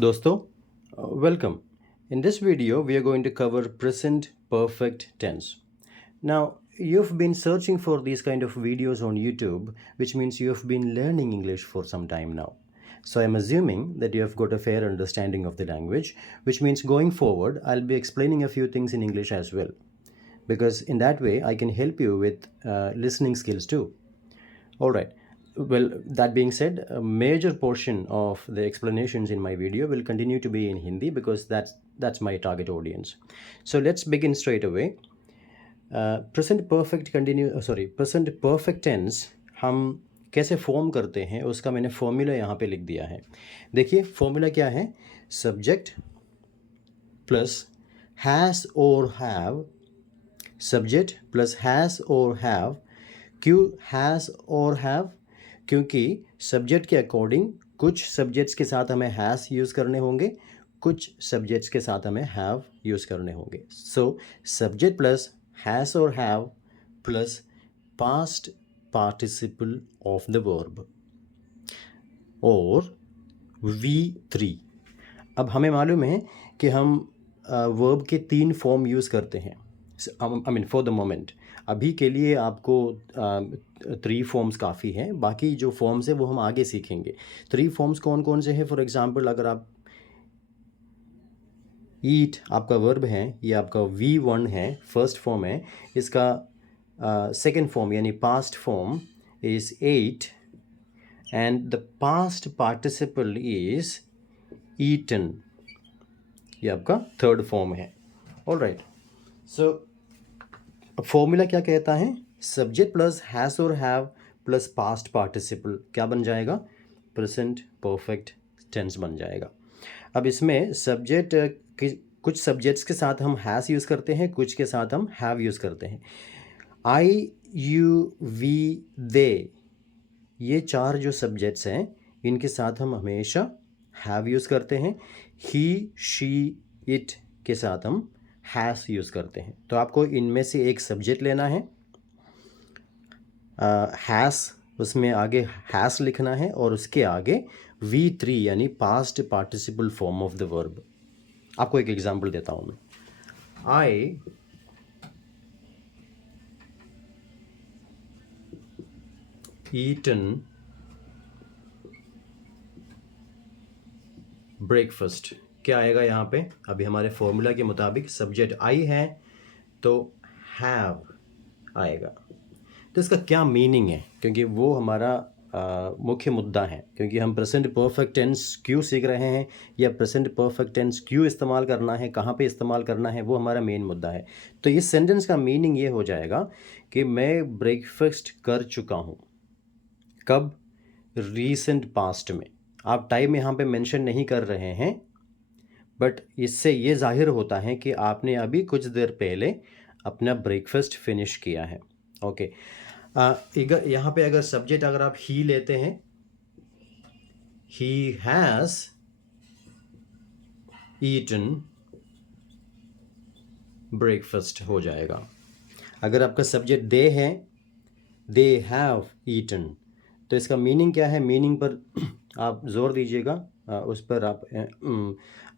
दोस्तों, welcome. In this video, we are going to cover present perfect tense. Now, you've been searching for these kind of videos on YouTube, which means you have been learning English for some time now. So I'm assuming that you have got a fair understanding of the language, which means going forward, I'll be explaining a few things in English as well. Because in that way, I can help you with listening skills too. All right. Well, that being said, a major portion of the explanations in my video will continue to be in Hindi because that's my target audience. So let's begin straight away. Present perfect tense हम कैसे form करते हैं उसका मैंने formula यहाँ पे लिख दिया है. देखिए फॉर्मूला क्या है. सब्जेक्ट प्लस हैज़ और हैव. सब्जेक्ट प्लस हैज़ और हैव. क्यों हैज़ और हैव? क्योंकि सब्जेक्ट के अकॉर्डिंग कुछ सब्जेक्ट्स के साथ हमें हैज़ यूज़ करने होंगे, कुछ सब्जेक्ट्स के साथ हमें हैव यूज़ करने होंगे. सो सब्जेक्ट प्लस हैज़ और have plus past participle of the verb और V3. अब हमें मालूम है कि हम वर्ब के 3 फॉर्म यूज़ करते हैं. I mean for the moment अभी के लिए आपको 3 फॉर्म्स काफ़ी हैं. बाकी जो फॉर्म्स हैं वो हम आगे सीखेंगे. 3 फॉर्म्स कौन कौन से हैं? फॉर एग्जांपल अगर आप ईट आपका वर्ब है, ये आपका V1 है, फर्स्ट फॉर्म है. इसका सेकेंड फॉर्म यानी past form is ate and the past participle is eaten. ये आपका थर्ड फॉर्म है. ऑलराइट. सो फॉर्मूला क्या कहता है? सब्जेक्ट प्लस हैज़ और हैव प्लस पास्ट पार्टिसिपल क्या बन जाएगा? प्रेजेंट परफेक्ट टेंस बन जाएगा. अब इसमें सब्जेक्ट कुछ सब्जेक्ट्स के साथ हम हैज़ यूज़ करते हैं, कुछ के साथ हम हैव यूज़ करते हैं. आई, यू, वी, दे, ये 4 जो सब्जेक्ट्स हैं इनके साथ हम हमेशा हैव यूज़ करते हैं. ही, शी, इट के साथ हम हैज़ यूज़ करते हैं. तो आपको इनमें से एक सब्जेक्ट लेना है, हैज़, उसमें आगे हैज़ लिखना है और उसके आगे V3 यानी past participle form of the verb. आपको एक एग्जांपल देता हूँ मैं. आई ईटन ब्रेकफास्ट. क्या आएगा यहाँ पे? अभी हमारे फॉर्मूला के मुताबिक सब्जेक्ट आई है तो हैव आएगा. तो इसका क्या मीनिंग है? क्योंकि वो हमारा मुख्य मुद्दा है. क्योंकि हम प्रेजेंट परफेक्ट टेंस क्यों सीख रहे हैं या प्रेजेंट परफेक्ट टेंस क्यों इस्तेमाल करना है, कहाँ पे इस्तेमाल करना है, वो हमारा मेन मुद्दा है. तो इस सेंटेंस का मीनिंग ये हो जाएगा कि मैं ब्रेकफास्ट कर चुका हूँ. कब? रीसेंट पास्ट में. आप टाइम यहाँ पे मेंशन नहीं कर रहे हैं, बट इससे ये जाहिर होता है कि आपने अभी कुछ देर पहले अपना ब्रेकफास्ट फिनिश किया है. ओके. यहाँ पे अगर सब्जेक्ट अगर आप ही लेते हैं, ही हैज़ ईटन ब्रेकफास्ट हो जाएगा. अगर आपका सब्जेक्ट दे है, दे हैव ईटन, तो इसका मीनिंग क्या है? मीनिंग पर आप जोर दीजिएगा, उस पर आप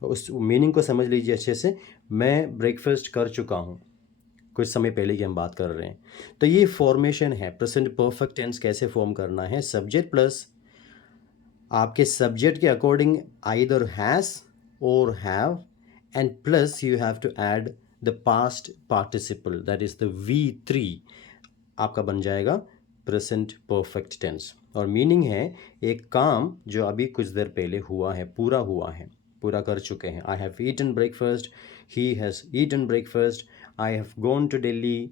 उस मीनिंग को समझ लीजिए अच्छे से. मैं ब्रेकफास्ट कर चुका हूँ, कुछ समय पहले की हम बात कर रहे हैं. तो ये फॉर्मेशन है. प्रेजेंट परफेक्ट टेंस कैसे फॉर्म करना है? सब्जेक्ट प्लस आपके सब्जेक्ट के अकॉर्डिंग आइदर हैज़ और have and plus you have to add the past participle that is the V3. आपका बन जाएगा प्रेजेंट परफेक्ट टेंस. और मीनिंग है एक काम जो अभी कुछ देर पहले हुआ है, पूरा हुआ है, पूरा कर चुके हैं. I have eaten breakfast, he has eaten breakfast, I have gone to Delhi,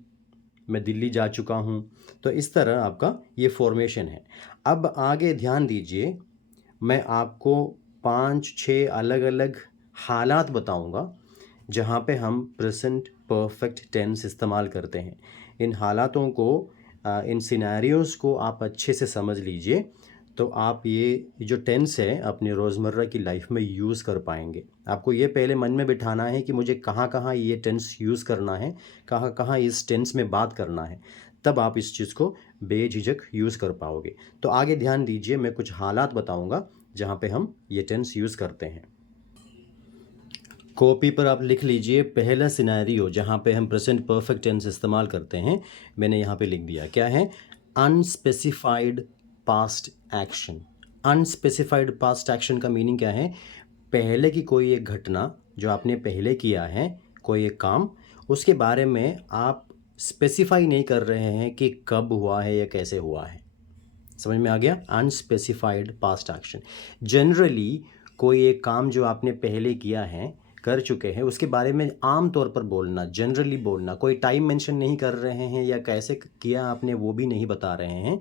मैं दिल्ली जा चुका हूँ. तो इस तरह आपका ये फॉर्मेशन है. अब आगे ध्यान दीजिए, मैं आपको 5-6 अलग अलग हालात बताऊँगा जहाँ पे हम प्रेजेंट परफेक्ट टेंस इस्तेमाल करते हैं. इन हालातों को, इन सिनेरियोज़ को आप अच्छे से समझ लीजिए तो आप ये जो टेंस है अपनी रोज़मर्रा की लाइफ में यूज़ कर पाएंगे. आपको ये पहले मन में बिठाना है कि मुझे कहाँ कहाँ ये टेंस यूज़ करना है, कहाँ कहाँ इस टेंस में बात करना है, तब आप इस चीज़ को बेझिझक यूज़ कर पाओगे. तो आगे ध्यान दीजिए, मैं कुछ हालात बताऊँगा जहाँ पे हम ये टेंस यूज़ करते हैं. कॉपी पर आप लिख लीजिए पहला सिनेरियो जहाँ पे हम प्रेजेंट परफेक्ट टेंस इस्तेमाल करते हैं, मैंने यहाँ पे लिख दिया। क्या है? Unspecified past action. Unspecified past action का मीनिंग क्या है? पहले की कोई एक घटना जो आपने पहले किया है, कोई एक काम, उसके बारे में आप स्पेसिफाई नहीं कर रहे हैं कि कब हुआ है या कैसे हुआ है। समझ में आ गया? Unspecified past action. जनरली कोई एक काम जो आपने पहले किया है, कर चुके हैं, उसके बारे में आम तौर पर बोलना, जनरली बोलना, कोई टाइम मेंशन नहीं कर रहे हैं या कैसे किया आपने वो भी नहीं बता रहे हैं।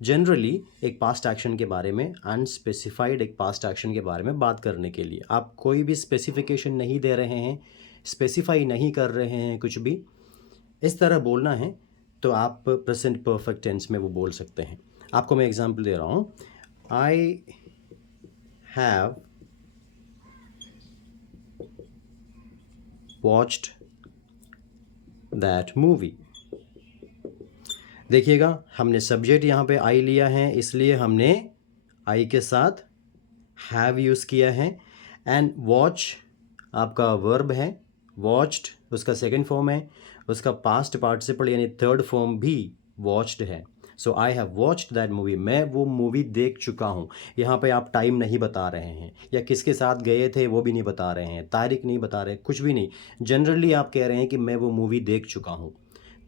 जनरली एक पास्ट एक्शन के बारे में, अनस्पेसिफाइड एक पास्ट एक्शन के बारे में बात करने के लिए आप कोई भी स्पेसिफिकेशन नहीं दे रहे हैं, स्पेसिफाई नहीं कर रहे हैं, कुछ भी इस तरह बोलना है तो आप प्रेजेंट परफेक्ट टेंस में वो बोल सकते हैं। आपको मैं एग्जांपल दे रहा हूँ। आई हैव वॉच्ड दैट मूवी। देखिएगा, हमने सब्जेक्ट यहाँ पे आई लिया है, इसलिए हमने आई के साथ हैव यूज़ किया है। एंड वॉच आपका वर्ब है, वॉच्ड उसका सेकंड फॉर्म है, उसका पास्ट पार्टिसिपल यानी थर्ड फॉर्म भी वॉच्ड है। So I have watched that movie, मैं वो मूवी देख चुका हूँ। यहाँ पे आप टाइम नहीं बता रहे हैं या किसके साथ गए थे वो भी नहीं बता रहे हैं, तारीख नहीं बता रहे, कुछ भी नहीं। जनरली आप कह रहे हैं कि मैं वो मूवी देख चुका हूँ।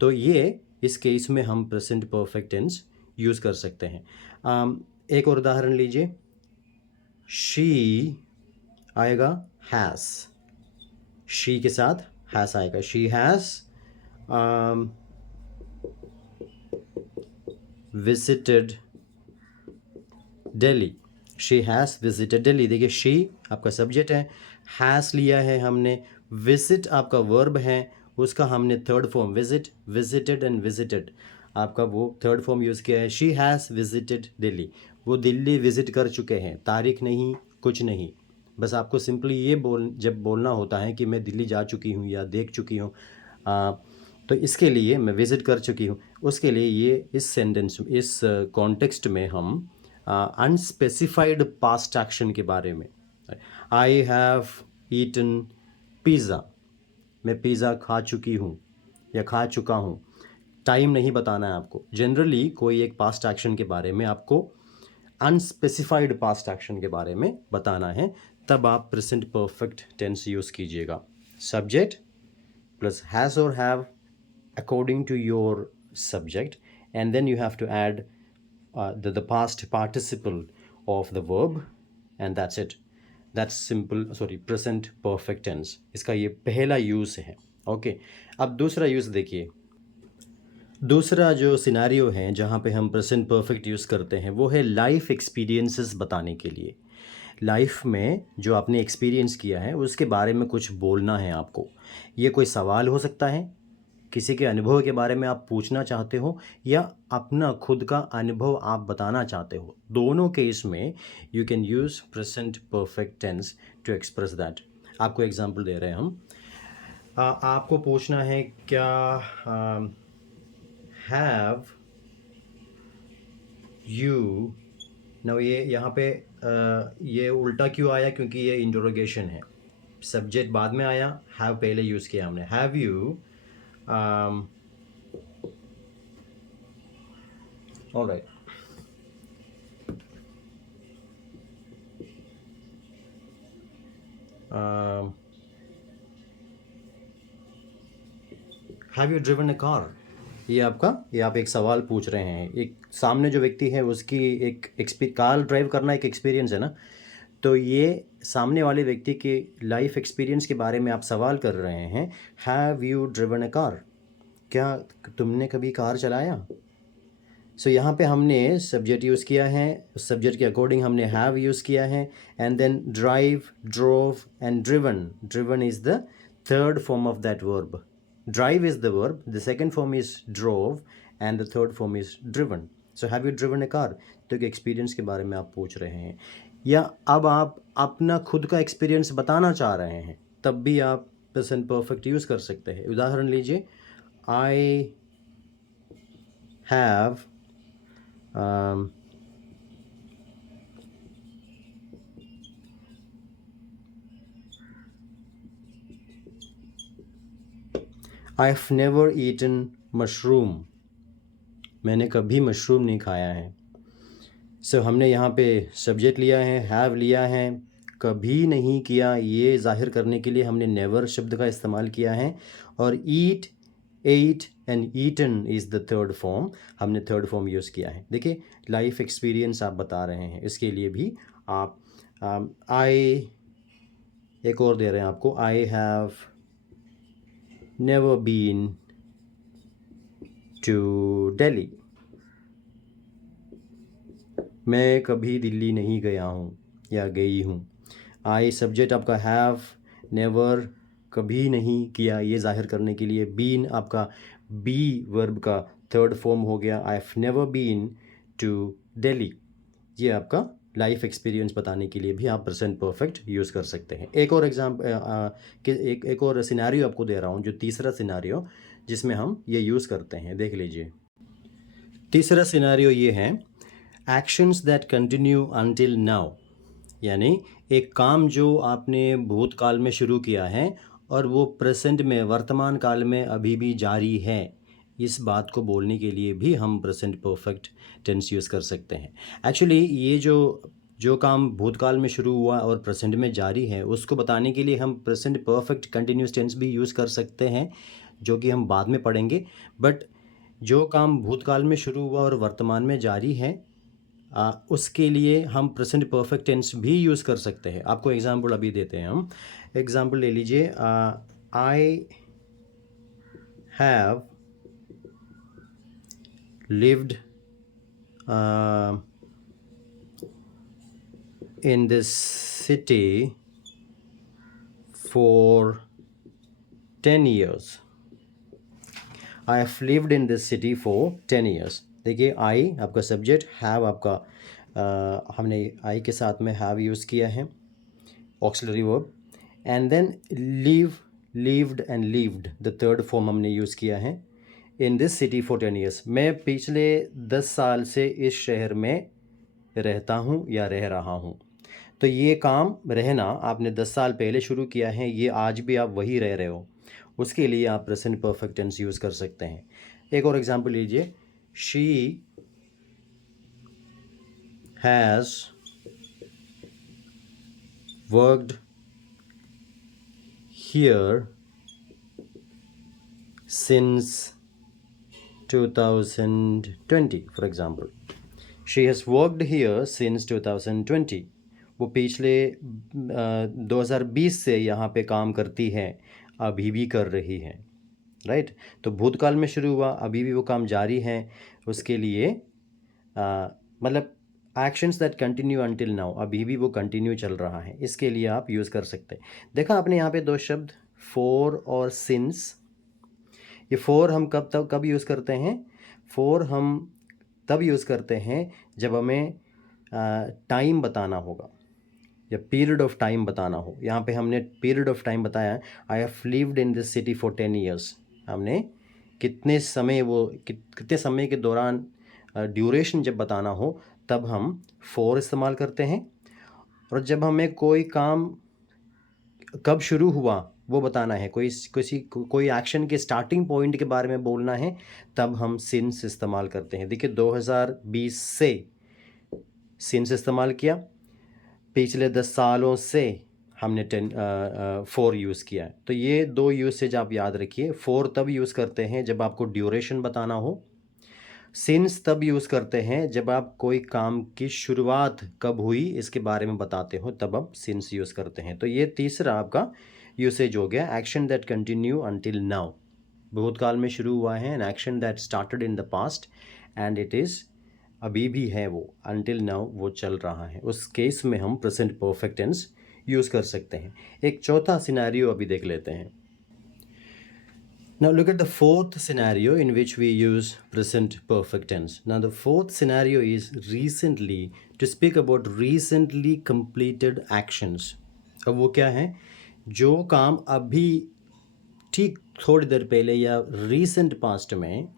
तो ये इस केस में हम प्रेजेंट परफेक्ट टेंस यूज़ कर सकते हैं। एक और उदाहरण लीजिए। शी आएगा हैज़, शी के साथ हैज़ आएगा। She has visited Delhi. She has visited Delhi. देखिए, शी आपका सब्जेक्ट है, हैज़ लिया है हमने, विजिट आपका वर्ब है, उसका हमने third form visit, visited and visited आपका वो थर्ड फॉर्म यूज़ किया है। शी हैज़ विजिटेड दिल्ली, वो दिल्ली विजिट कर चुके हैं, तारीख नहीं, कुछ नहीं। बस आपको सिंपली ये जब बोलना होता है कि मैं दिल्ली जा चुकी हूँ या देख चुकी हूँ, तो इसके लिए मैं विज़िट कर चुकी हूँ, उसके लिए ये इस सेंटेंस, इस कॉन्टेक्स्ट में हम अनस्पेसिफाइड पास्ट एक्शन के बारे में, आई हैव ईटन पिज़्ज़ा, मैं पिज़्ज़ा खा चुकी हूँ या खा चुका हूँ, टाइम नहीं बताना है आपको। जनरली कोई एक पास्ट एक्शन के बारे में आपको अनस्पेसिफाइड पास्ट एक्शन के बारे में बताना है, तब आप प्रेजेंट परफेक्ट टेंस यूज़ कीजिएगा। सब्जेक्ट प्लस हैज़ और have according to your subject, and then you have to add the past participle of the verb, and that's it. That's simple, sorry, present perfect tense। इसका ये पहला use है। Okay, अब दूसरा use देखिए। दूसरा जो सिनारियो है जहाँ पे हम प्रेजेंट परफेक्ट यूज़ करते हैं वो है लाइफ एक्सपीरियंसेस बताने के लिए। लाइफ में जो आपने एक्सपीरियंस किया है उसके बारे में कुछ बोलना है आपको। ये कोई सवाल हो सकता है, किसी के अनुभव के बारे में आप पूछना चाहते हो, या अपना खुद का अनुभव आप बताना चाहते हो। दोनों केस में you can use present perfect tense to express that. आपको एग्जांपल दे रहे हैं हम। आपको पूछना है क्या हैव यू, नो, ये यहाँ पे ये उल्टा क्यों आया? क्योंकि ये इंटरोगेशन है, सब्जेक्ट बाद में आया, हैव पहले यूज़ किया हमने। Have you all right, have you driven a car? ये आप एक सवाल पूछ रहे हैं, एक सामने जो व्यक्ति है उसकी एक कार ड्राइव करना एक एक्सपीरियंस है ना, तो ये सामने वाले व्यक्ति के लाइफ एक्सपीरियंस के बारे में आप सवाल कर रहे हैं। Have you driven a car? क्या तुमने कभी कार चलाया? सो यहाँ पे हमने सब्जेक्ट यूज़ किया है, उस सब्जेक्ट के अकॉर्डिंग हमने हैव यूज़ किया है, and then drive, drove and driven. Driven is the third form of that verb. Drive is the verb, the second form is drove and the third form is driven. So have you driven a car? तो एक experience के बारे में आप पूछ रहे हैं, या अब आप अपना खुद का एक्सपीरियंस बताना चाह रहे हैं, तब भी आप प्रेजेंट परफेक्ट यूज़ कर सकते हैं। उदाहरण लीजिए, I have I have never eaten mushroom, मैंने कभी मशरूम नहीं खाया है। सो हमने यहाँ पे सब्जेक्ट लिया है, हैव लिया है, कभी नहीं किया ये जाहिर करने के लिए हमने नेवर शब्द का इस्तेमाल किया है, और eat, ate and eaten is the third form, हमने थर्ड फॉर्म यूज़ किया है। देखिए लाइफ एक्सपीरियंस आप बता रहे हैं, इसके लिए भी आप आई, एक और दे रहे हैं आपको, I have never been to Delhi, मैं कभी दिल्ली नहीं गया हूँ या गई हूँ। आई सब्जेक्ट आपका हैव, नेवर कभी नहीं किया ये जाहिर करने के लिए, बीन आपका बी वर्ब का थर्ड फॉर्म हो गया, I have never been to Delhi. ये आपका लाइफ एक्सपीरियंस बताने के लिए भी आप प्रेजेंट परफेक्ट यूज़ कर सकते हैं। एक और एक और सिनेरियो आपको दे रहा हूँ, जो तीसरा सिनेरियो जिसमें हम ये यूज़ करते हैं, देख लीजिए। तीसरा सिनेरियो ये है, actions that continue until now, यानी एक काम जो आपने भूतकाल में शुरू किया है और वो प्रेजेंट में, वर्तमान काल में अभी भी जारी है, इस बात को बोलने के लिए भी हम प्रेजेंट परफेक्ट टेंस यूज़ कर सकते हैं। एक्चुअली ये जो काम भूतकाल में शुरू हुआ और प्रेजेंट में जारी है, उसको बताने के लिए हम प्रेजेंट परफेक्ट कंटिन्यूस टेंस भी यूज़ कर सकते हैं, जो कि हम बाद में पढ़ेंगे। बट जो काम भूतकाल में शुरू हुआ और वर्तमान में जारी है, उसके लिए हम प्रेजेंट परफेक्ट टेंस भी यूज़ कर सकते हैं। आपको एग्जांपल अभी देते हैं हम। एग्जांपल ले लीजिए, I have lived in this city for 10 years. I have lived in this city for 10 years. देखिए आई आपका सब्जेक्ट, हैव आपका हमने आई के साथ में हैव यूज़ किया है, auxiliary verb, and then live, lived and lived the third form हमने यूज़ किया है, in this city for 10 years, मैं पिछले 10 साल से इस शहर में रहता हूँ या रह रहा हूँ। तो ये काम रहना आपने 10 साल पहले शुरू किया है, ये आज भी आप वही रह रहे हो, उसके लिए आप प्रेजेंट परफेक्ट टेंस यूज़ कर सकते हैं। एक और एग्जांपल लीजिए, she has worked here since 2020, for example, she has worked here since 2020, वो पिछले 2020 से यहाँ पे काम करती है, अभी भी कर रही है, राइट। तो भूतकाल में शुरू हुआ, अभी भी वो काम जारी है, उसके लिए मतलब actions that continue until now, अभी भी वो कंटिन्यू चल रहा है, इसके लिए आप यूज़ कर सकते हैं। देखा आपने यहाँ पे दो शब्द फॉर और सिंस। ये फॉर हम कब यूज़ करते हैं? फॉर हम तब यूज़ करते हैं जब हमें टाइम बताना होगा या पीरियड ऑफ टाइम बताना हो। यहाँ पे हमने पीरियड ऑफ टाइम बताया, I have lived in this city for 10 years। हमने कितने समय के दौरान ड्यूरेशन जब बताना हो तब हम फॉर इस्तेमाल करते हैं, और जब हमें कोई काम कब शुरू हुआ वो बताना है, कोई एक्शन के स्टार्टिंग पॉइंट के बारे में बोलना है, तब हम सिंस इस्तेमाल करते हैं। देखिए 2020 से सिंस इस्तेमाल किया, पिछले 10 सालों से हमने 4 यूज़ किया है। तो ये दो यूसेज आप याद रखिए। 4 तब यूज़ करते हैं जब आपको ड्यूरेशन बताना हो, सिंस तब यूज़ करते हैं जब आप कोई काम की शुरुआत कब हुई इसके बारे में बताते हो, तब आप सिंस यूज़ करते हैं। तो ये तीसरा आपका यूसेज हो गया, action that continue until now, भूतकाल में शुरू हुआ है, an action that started in the past and it is, अभी भी है वो, अनटिल नाउ वो चल रहा है, उस केस में हम प्रेजेंट परफेक्ट टेंस यूज़ कर सकते हैं। एक चौथा सिनेरियो अभी देख लेते हैं। Now look at the fourth scenario in which we use present perfect tense. Now the fourth scenario is recently, to speak about recently completed actions. अब वो क्या है? जो काम अभी ठीक थोड़ी देर पहले या recent past में,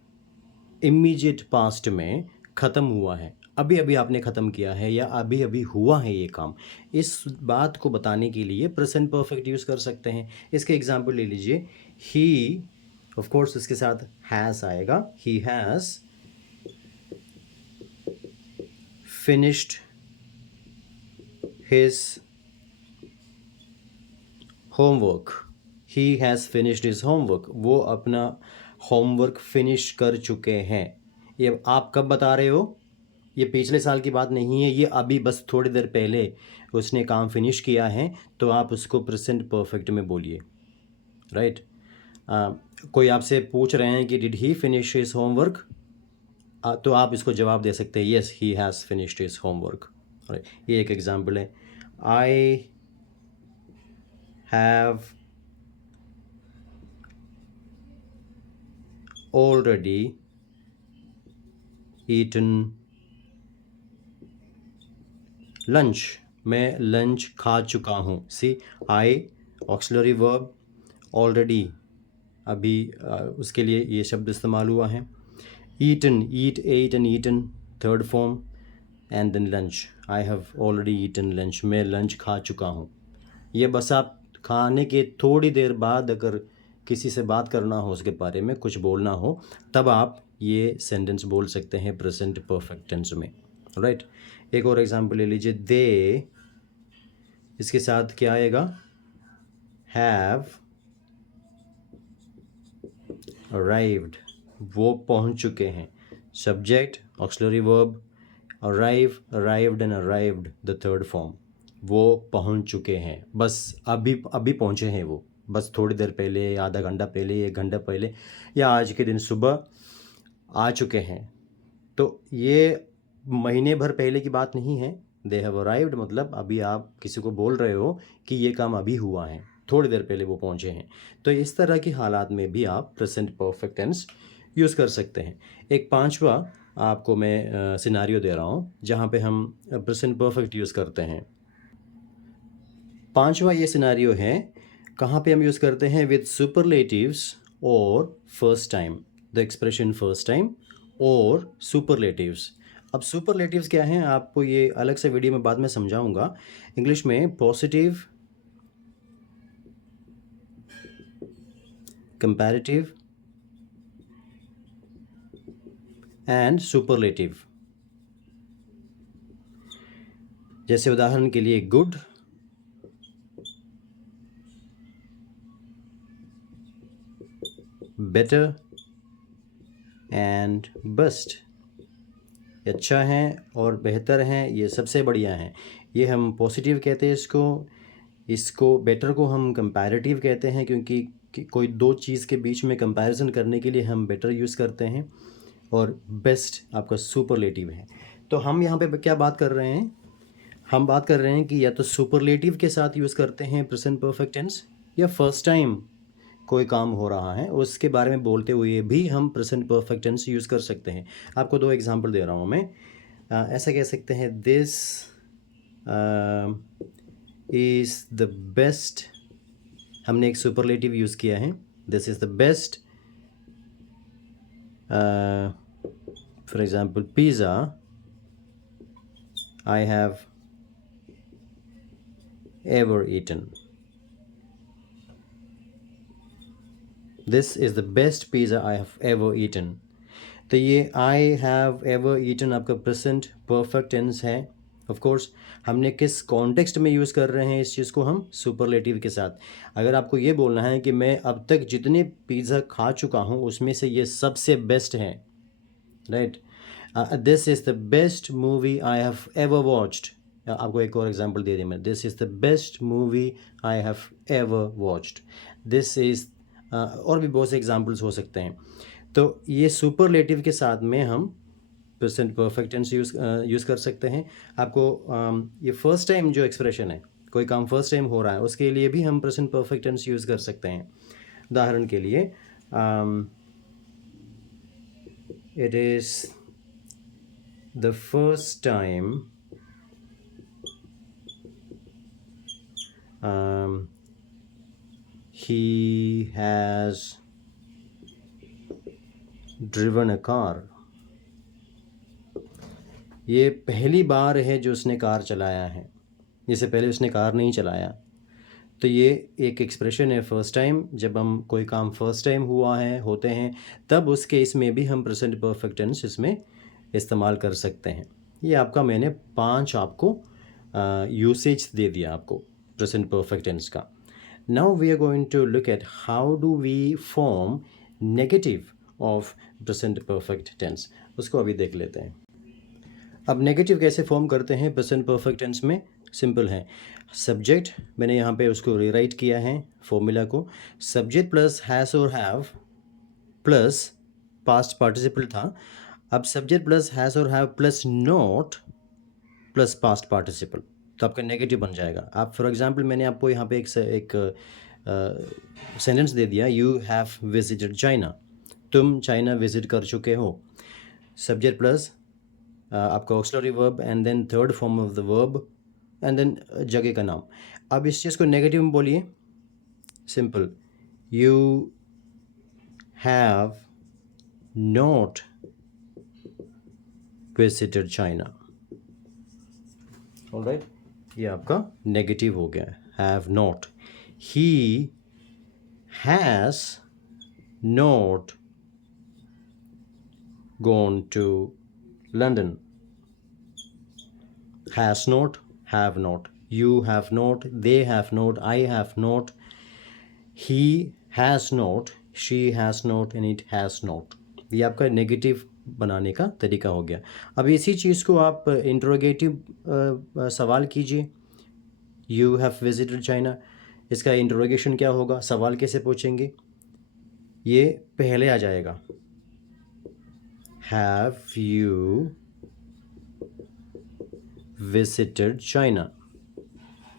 immediate past में ख़त्म हुआ है, अभी अभी आपने ख़त्म किया है या अभी अभी हुआ है ये काम, इस बात को बताने के लिए प्रेजेंट परफेक्ट यूज़ कर सकते हैं। इसके एग्जांपल ले लीजिए, ही ऑफ कोर्स उसके साथ हैज़ आएगा। ही has finished his homework. He has finished his homework. वो अपना होमवर्क फिनिश कर चुके हैं। ये आप कब बता रहे हो? ये पिछले साल की बात नहीं है, ये अभी बस थोड़ी देर पहले उसने काम फिनिश किया है, तो आप उसको प्रेजेंट परफेक्ट में बोलिए, राइट। कोई आपसे पूछ रहे हैं कि did he finish his homework, तो आप इसको जवाब दे सकते हैं yes he has finished his homework. ये एक एग्जांपल है। I have already eaten lunch. मैं लंच खा चुका हूँ। See I auxiliary verb already, अभी उसके लिए ये शब्द इस्तेमाल हुआ है। Eaten, eat, ate and eaten, third form, and then lunch. I have already eaten lunch. मैं लंच खा चुका हूँ। ये बस आप खाने के थोड़ी देर बाद अगर किसी से बात करना हो, उसके बारे में कुछ बोलना हो, तब आप ये सेंटेंस बोल सकते हैं प्रेजेंट परफेक्ट टेंस में, राइट। एक और एग्जांपल ले लीजिए। दे, इसके साथ क्या आएगा? Have arrived. वो पहुंच चुके हैं। Subject, auxiliary verb, arrive, arrived and arrived the third form. वो पहुंच चुके हैं, बस अभी अभी पहुंचे हैं वो, बस थोड़ी देर पहले, आधा घंटा पहले, 1 घंटा पहले, या आज के दिन सुबह आ चुके हैं। तो ये महीने भर पहले की बात नहीं है। दे हैव अराइव्ड मतलब अभी आप किसी को बोल रहे हो कि ये काम अभी हुआ है, थोड़ी देर पहले वो पहुंचे हैं। तो इस तरह की हालात में भी आप प्रेजेंट परफेक्ट टेंस यूज़ कर सकते हैं। एक पांचवा आपको मैं सिनारियो दे रहा हूँ जहाँ पे हम प्रेजेंट परफेक्ट यूज़ करते हैं। पांचवा ये सिनारियो है, कहाँ पे हम यूज़ करते हैं? विद सुपरलेटिव्स और first time. The expression first time और सुपरलेटिव्स। अब सुपरलेटिव्स क्या हैं, आपको ये अलग से वीडियो में बाद में समझाऊंगा। इंग्लिश में पॉजिटिव, कंपैरेटिव एंड सुपरलेटिव। जैसे उदाहरण के लिए गुड, बेटर एंड बेस्ट। अच्छा है और बेहतर है, ये सबसे बढ़िया है, ये हम पॉजिटिव कहते हैं इसको बेटर को हम कंपैरेटिव कहते हैं, क्योंकि कोई दो चीज़ के बीच में कंपैरिजन करने के लिए हम बेटर यूज़ करते हैं। और बेस्ट आपका सुपरलेटिव है। तो हम यहाँ पे क्या बात कर रहे हैं? हम बात कर रहे हैं कि या तो सुपरलेटिव के साथ यूज़ करते हैं प्रेजेंट परफेक्ट टेंस, या फर्स्ट टाइम कोई काम हो रहा है उसके बारे में बोलते हुए भी हम प्रेजेंट परफेक्ट टेंस यूज़ कर सकते हैं। आपको 2 एग्जांपल दे रहा हूँ मैं। ऐसा कह सकते हैं, दिस इज़ द बेस्ट। हमने एक सुपरलेटिव यूज़ किया है, this is the best, for example pizza I have ever eaten. This is the best pizza I have ever eaten. तो ये आई हैव एवर ईटन आपका प्रेजेंट परफेक्ट टेंस है। Of course हमने किस context में use कर रहे हैं इस चीज़ को? हम सुपरलेटिव के साथ। अगर आपको ये बोलना है कि मैं अब तक जितने पिज़्ज़ा खा चुका हूँ उसमें से ये सबसे बेस्ट है, right. This is the best movie I have ever watched. आपको एक और एग्जांपल दे दिया मैं, this is the best movie I have ever watched. This is, और भी बहुत से एग्जांपल्स हो सकते हैं। तो ये सुपरलेटिव के साथ में हम प्रेजेंट परफेक्ट टेंस यूज़ कर सकते हैं। आपको ये फर्स्ट टाइम जो एक्सप्रेशन है, कोई काम फर्स्ट टाइम हो रहा है, उसके लिए भी हम प्रेजेंट परफेक्ट टेंस यूज़ कर सकते हैं। उदाहरण के लिए it is the first time he has driven a car। ये पहली बार है जो उसने कार चलाया है, इससे पहले उसने कार नहीं चलाया। तो ये एक एक्सप्रेशन है फर्स्ट टाइम, जब हम कोई काम फर्स्ट टाइम हुआ है होते हैं तब उस केस में भी हम प्रेजेंट परफेक्ट टेंस इसमें इस्तेमाल कर सकते हैं। ये आपका मैंने 5 आपको यूसेज दे दिया आपको प्रेजेंट परफेक्ट टेंस का। Now we are going to look at how do we form negative of present perfect tense, उसको अभी देख लेते हैं। अब नेगेटिव कैसे फॉर्म करते हैं प्रेजेंट परफेक्ट टेंस में? सिंपल है, सब्जेक्ट मैंने यहाँ पे उसको रीराइट किया है फॉर्मूला को, सब्जेक्ट प्लस हैज़ और हैव प्लस पास्ट पार्टिसिपल था, अब सब्जेक्ट प्लस हैज़ और have plus not plus past participle, तो आपका नेगेटिव बन जाएगा। आप फॉर एग्जांपल मैंने आपको यहाँ पे एक सेंटेंस दे दिया, यू हैव विजिटेड चाइना, तुम चाइना विजिट कर चुके हो, सब्जेक्ट प्लस आपका auxiliary verb and then third form of the verb and then जगह का नाम। अब इस चीज़ को नेगेटिव में बोलिए, simple, you have not visited China. Alright, ये आपका नेगेटिव हो गया, have not. He has not gone to London, has not, have not, you have not, they have not, I have not, he has not, she has not and it has not। ये आपका negative बनाने का तरीका हो गया। अब इसी चीज़ को आप इंट्रोगेटिव सवाल कीजिए, यू हैव विजिटेड चाइना, इसका इंट्रोगेशन क्या होगा, सवाल कैसे पूछेंगे? ये पहले आ जाएगा, Have you visited China?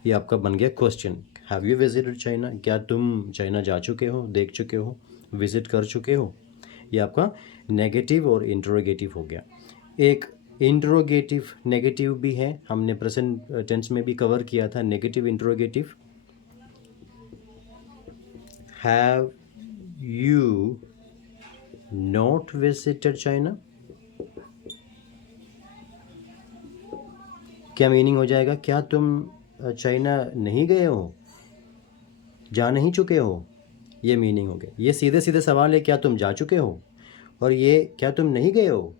ये आपका बन गया question, have you visited China, क्या तुम चाइना जा चुके हो, देख चुके हो, विजिट कर चुके हो? ये आपका नेगेटिव और इंट्रोगेटिव हो गया। एक इंट्रोगेटिव नेगेटिव भी है, हमने प्रेजेंट टेंस में भी कवर किया था negative interrogative. Have you not visited China, क्या मीनिंग हो जाएगा? क्या तुम चाइना नहीं गए हो, जा नहीं चुके हो, ये मीनिंग हो गया। ये सीधे सीधे सवाल है, क्या तुम जा चुके हो, और ये क्या तुम नहीं गए हो,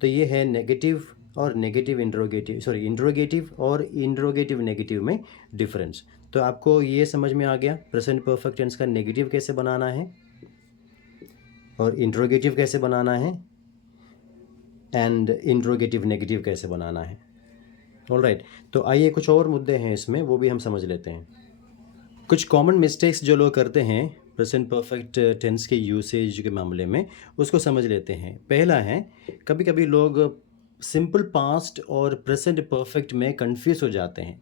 तो ये है नेगेटिव और नेगेटिव इंट्रोगेटिव, सॉरी इंट्रोगेटिव और इंट्रोगेटिव नेगेटिव में डिफरेंस। तो आपको ये समझ में आ गया प्रेजेंट परफेक्ट टेंस का नेगेटिव कैसे बनाना है और इंट्रोगेटिव कैसे बनाना है एंड इंट्रोगेटिव नेगेटिव कैसे बनाना है। ऑलराइट, तो आइए कुछ और मुद्दे हैं इसमें, वो भी हम समझ लेते हैं। कुछ कॉमन मिस्टेक्स जो लोग करते हैं प्रेजेंट परफेक्ट टेंस के यूसेज के मामले में, उसको समझ लेते हैं। पहला है, कभी कभी लोग सिंपल पास्ट और प्रेजेंट परफेक्ट में कंफ्यूज हो जाते हैं।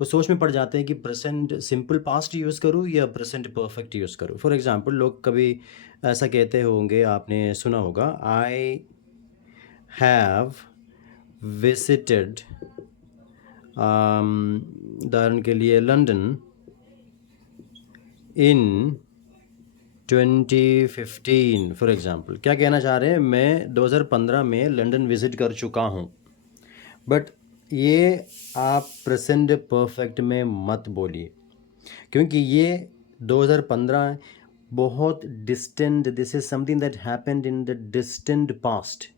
वो सोच में पड़ जाते हैं कि प्रेजेंट सिंपल पास्ट यूज़ करूँ या प्रेजेंट परफेक्ट यूज़ करूँ। फॉर एग्जांपल, लोग कभी ऐसा कहते होंगे, आपने सुना होगा, आई हैव विजिटेड, उदाहरण के लिए लंदन इन 2015 फॉर एग्ज़ाम्पल। क्या कहना चाह रहे हैं? मैं 2015 में लंदन विज़िट कर चुका हूँ। बट ये आप प्रेजेंट परफेक्ट में मत बोलिए, क्योंकि ये 2015 बहुत distant, this is something that happened in the distant past.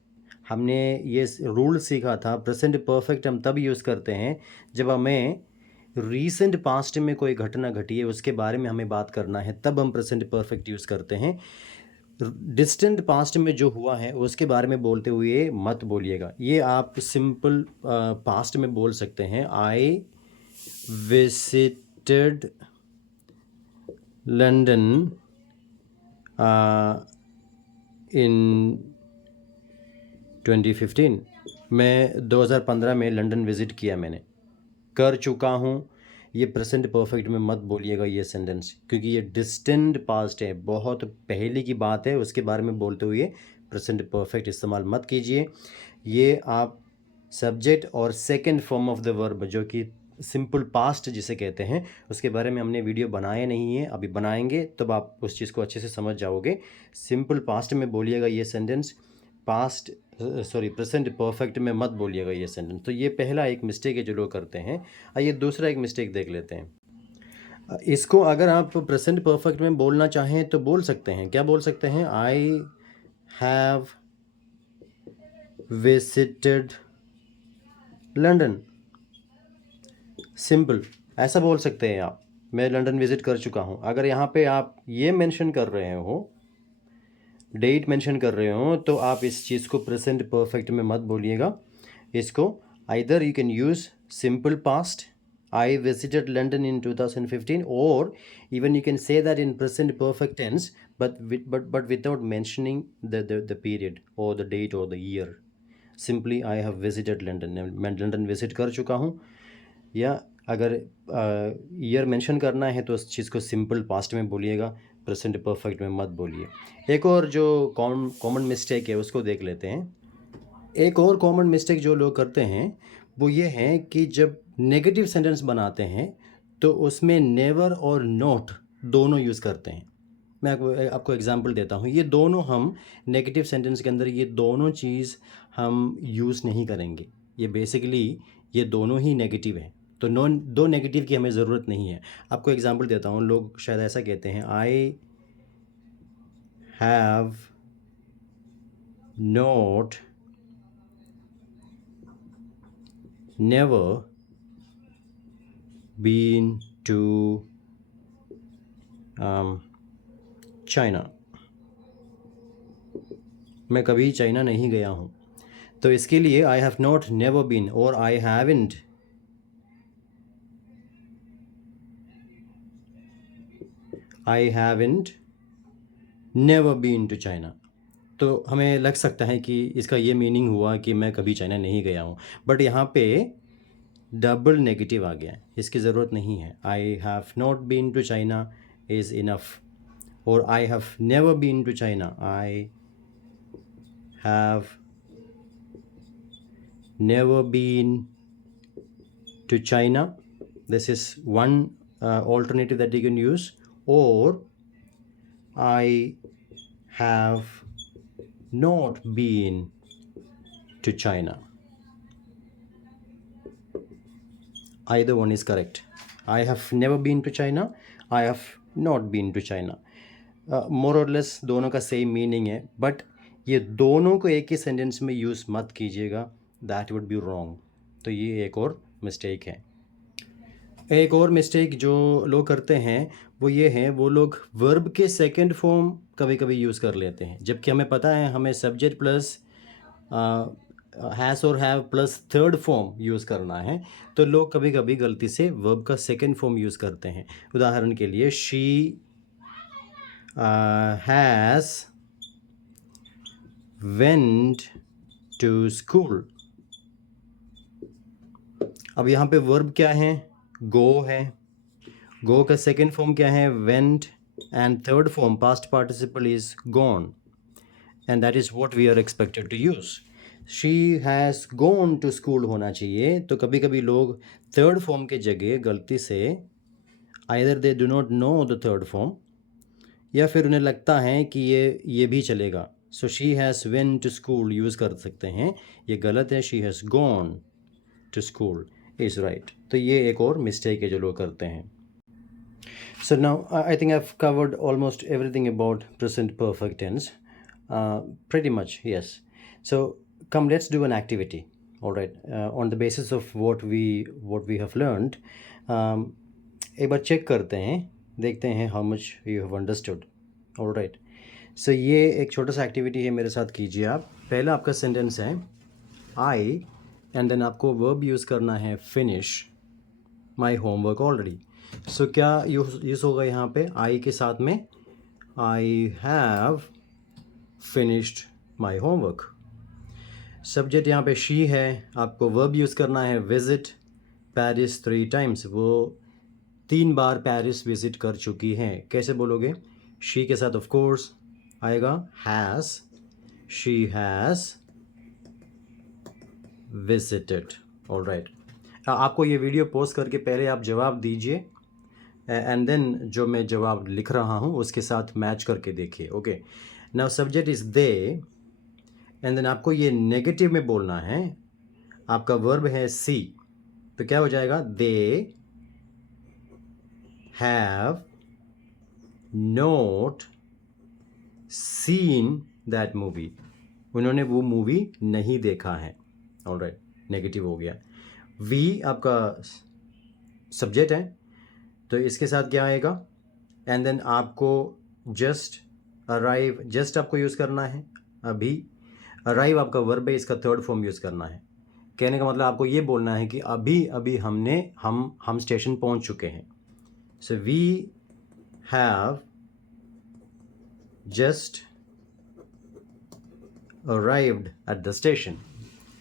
हमने ये रूल सीखा था, प्रेजेंट परफेक्ट हम तब यूज़ करते हैं जब हमें रीसेंट पास्ट में कोई घटना घटी है, उसके बारे में हमें बात करना है, तब हम प्रेजेंट परफेक्ट यूज़ करते हैं। डिस्टेंट पास्ट में जो हुआ है उसके बारे में बोलते हुए मत बोलिएगा। ये आप सिंपल पास्ट में बोल सकते हैं, आई विजिटेड लंदन इन 2015, मैं 2015 में लंदन विज़िट किया, मैंने कर चुका हूँ। ये प्रेजेंट परफेक्ट में मत बोलिएगा ये सेंटेंस, क्योंकि ये डिस्टेंट पास्ट है, बहुत पहले की बात है, उसके बारे में बोलते हुए प्रेजेंट परफेक्ट इस्तेमाल मत कीजिए। ये आप सब्जेक्ट और second form of the verb, जो कि सिंपल पास्ट जिसे कहते हैं, उसके बारे में हमने वीडियो बनाया नहीं है, अभी बनाएंगे तब आप उस चीज़ को अच्छे से समझ जाओगे। सिंपल पास्ट में बोलिएगा ये सेंटेंस, पास्ट प्रेजेंट परफेक्ट में मत बोलिएगा ये सेंटेंस। तो ये पहला एक मिस्टेक है जो लोग करते हैं। आइए दूसरा एक मिस्टेक देख लेते हैं। इसको अगर आप प्रेजेंट परफेक्ट में बोलना चाहें तो बोल सकते हैं। क्या बोल सकते हैं? I have visited London. Simple, ऐसा बोल सकते हैं आप, मैं लंदन विज़िट कर चुका हूँ। अगर यहाँ पे आप ये मेंशन कर रहे हो, डेट मेंशन कर रहे हो, तो आप इस चीज़ को प्रेजेंट परफेक्ट में मत बोलिएगा। इसको either you can use simple past, I visited London in 2015, और even you can say that in present perfect tense but without mentioning the period or the date or the year. Simply I have visited London, मैं London visit कर चुका हूँ। या अगर year mention करना है तो उस चीज़ को सिंपल पास्ट में बोलिएगा, प्रेजेंट परफेक्ट में मत बोलिए। एक और जो कॉमन मिस्टेक है उसको देख लेते हैं। एक और कॉमन मिस्टेक जो लोग करते हैं वो ये है कि जब नेगेटिव सेंटेंस बनाते हैं तो उसमें नेवर और नॉट दोनों यूज़ करते हैं। मैं आपको एग्जांपल देता हूँ। ये दोनों हम नेगेटिव सेंटेंस के अंदर ये दोनों चीज़ हम यूज़ नहीं करेंगे। ये बेसिकली ये दोनों ही नेगेटिव हैं, तो दो नेगेटिव की हमें ज़रूरत नहीं है। आपको एग्जांपल देता हूँ। लोग शायद ऐसा कहते हैं, I have not never been to China. मैं कभी चाइना नहीं गया हूँ। तो इसके लिए I have not never been और I haven't never been to China. तो हमें लग सकता है कि इसका ये मीनिंग हुआ कि मैं कभी चाइना नहीं गया हूँ, बट यहाँ पे डबल नेगेटिव आ गया है, इसकी ज़रूरत नहीं है। I have not been to China is enough, और I have never been to China, I have never been to China. This is one alternative that you can use. Or I have not been to China. Either one is correct. I have never been to China, I have not been to China. More or less दोनों का same meaning है, but ये दोनों को एक ही sentence में use मत कीजिएगा, दैट वुड बी रॉन्ग। तो ये एक और मिस्टेक है। एक और मिस्टेक जो लोग करते हैं वो ये है, वो लोग वर्ब के सेकंड फॉर्म कभी कभी यूज़ कर लेते हैं, जबकि हमें पता है हमें सब्जेक्ट प्लस हैज़ और have plus third form use करना है। तो लोग कभी कभी गलती से वर्ब का सेकंड फॉर्म यूज़ करते हैं। उदाहरण के लिए, she has went to school. अब यहाँ पे वर्ब क्या है? गो है। गो का सेकंड फॉर्म क्या है? Went, and third form past participle is gone, and that is what we are expected to use. She has gone to school होना चाहिए। तो कभी कभी लोग थर्ड फॉर्म के जगह गलती से either they do not know the third form, या फिर उन्हें लगता है कि ये भी चलेगा। So she has went to school use कर सकते हैं, ये गलत है। She has gone to school is right. तो ये एक और मिस्टेक है जो लोग करते हैं। So now I think I have covered almost everything about present perfect tense, pretty much, yes. So come, let's do an activity. All right, on the basis of what we have learned, एक बार check करते हैं, देखते हैं how much you have understood. All right, so ये एक छोटा सा activity है, मेरे साथ कीजिए आप। पहला आपका सेंटेंस है आई, एंड देन आपको वर्ब यूज़ करना है फिनिश माई होमवर्क ऑलरेडी। सो क्या यूज़ होगा यहाँ पे? आई के साथ में I have finished my homework. Subject यहाँ पे शी है, आपको वर्ब यूज़ करना है विज़िट पेरिस 3 times। वो 3 बार पेरिस विज़िट कर चुकी हैं। कैसे बोलोगे? शी के साथ ऑफ कोर्स आएगा has, she has visited. All right, आपको ये वीडियो पोस्ट करके पहले आप जवाब दीजिए, एंड देन जो मैं जवाब लिख रहा हूँ उसके साथ मैच करके देखिए। Okay, now subject is they, and then आपको ये नेगेटिव में बोलना है। आपका वर्ब है सी, तो क्या हो जाएगा? They have not seen that movie. उन्होंने वो मूवी नहीं देखा है। ऑलराइट, नेगेटिव हो गया। वी आपका सब्जेक्ट है, तो इसके साथ क्या आएगा? एंड देन आपको जस्ट अराइव, जस्ट आपको यूज़ करना है। अभी अराइव आपका वर्ब है, इसका थर्ड फॉर्म यूज़ करना है। कहने का मतलब आपको ये बोलना है कि अभी अभी हम स्टेशन पहुंच चुके हैं। So we have just arrived at the station.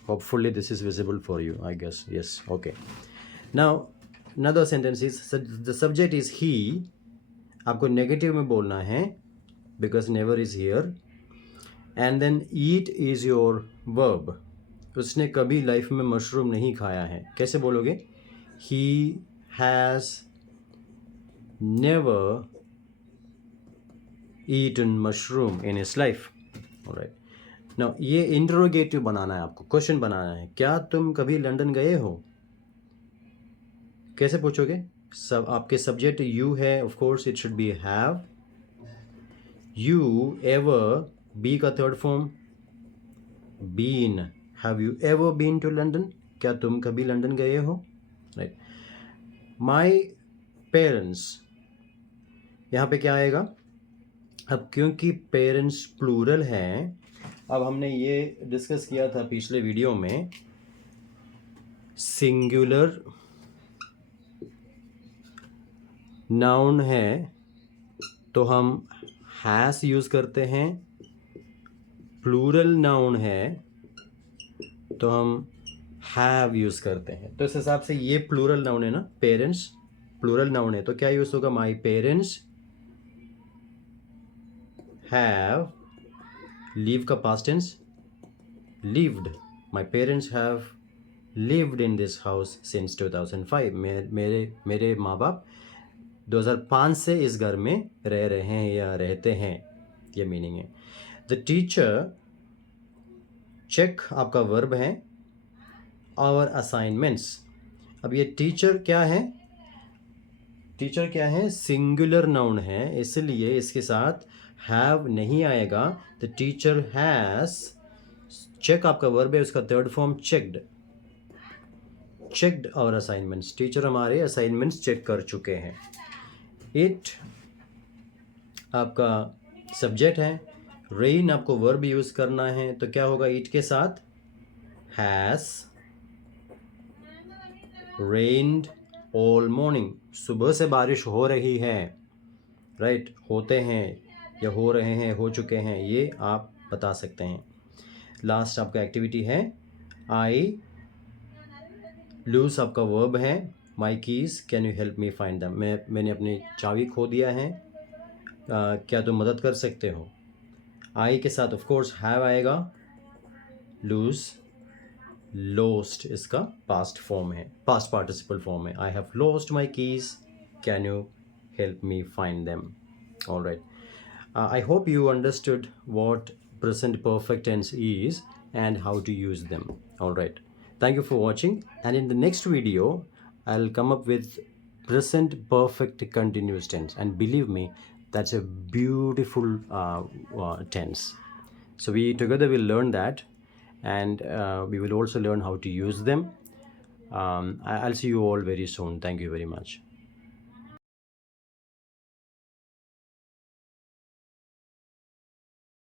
Hopefully this is visible for you, I guess. Yes, okay. Now another sentence is the subject is he. आपको नेगेटिव में बोलना है because never is here. And then eat is your verb. उसने कभी life में mushroom नहीं खाया है। कैसे बोलोगे? He has never eaten mushroom in his life. Alright. Now ये इंटरोगेटिव बनाना है, आपको क्वेश्चन बनाना है। क्या तुम कभी लंदन गए हो? कैसे पूछोगे? सब आपके सब्जेक्ट यू है, of course it should be have. You ever, be का third form been. Have you ever been to London? क्या तुम कभी लंदन गए हो? राइट। माई पेरेंट्स, यहाँ पे क्या आएगा? अब क्योंकि पेरेंट्स प्लूरल हैं, अब हमने ये डिस्कस किया था पिछले वीडियो में, सिंगुलर नाउन है तो हम हैज़ यूज़ करते हैं, प्लूरल नाउन है तो हम हैव यूज़ करते हैं। तो इस हिसाब से ये प्लूरल नाउन है ना, पेरेंट्स प्लूरल नाउन है, तो क्या यूज़ होगा? माई पेरेंट्स हैव, लीव का past tense lived. My parents have lived in this house since 2005. मेरे माँ बाप 2005 से इस घर में रह रहे हैं या रहते हैं, ये मीनिंग है। द टीचर, चेक आपका वर्ब है। आवर असाइनमेंट्स, अब ये टीचर क्या है? टीचर क्या है? सिंगुलर नाउन है, इसलिए इसके साथ हैव नहीं आएगा। द टीचर हैज़, चेक आपका वर्ब है, उसका third form checked. Checked our assignments, teacher हमारे असाइनमेंट्स चेक कर चुके हैं। इट आपका सब्जेक्ट है। रेन आपको वर्ब यूज़ करना है, तो क्या होगा इट के साथ? हैज़ रेन्ड ऑल मॉर्निंग, सुबह से बारिश हो रही है। राइट, होते हैं या हो रहे हैं, हो चुके हैं, ये आप बता सकते हैं। लास्ट आपका एक्टिविटी है आई लूज, आपका वर्ब है। My keys, can you help me find them, मैंने अपनी चाबी खो दिया है, क्या तुम मदद कर सकते हो? आई के साथ ऑफ कोर्स हैव आएगा। लूज, लोस्ट इसका पास्ट फॉर्म है, पास्ट पार्टिसिपल फॉर्म है। I have lost my keys, can you help me find them. Alright, I hope you understood what present perfect tense is and how to use them. All right. Thank you for watching. And in the next video, I'll come up with present perfect continuous tense. And believe me, that's a beautiful tense. So we together will learn that, and we will also learn how to use them. I'll see you all very soon. Thank you very much.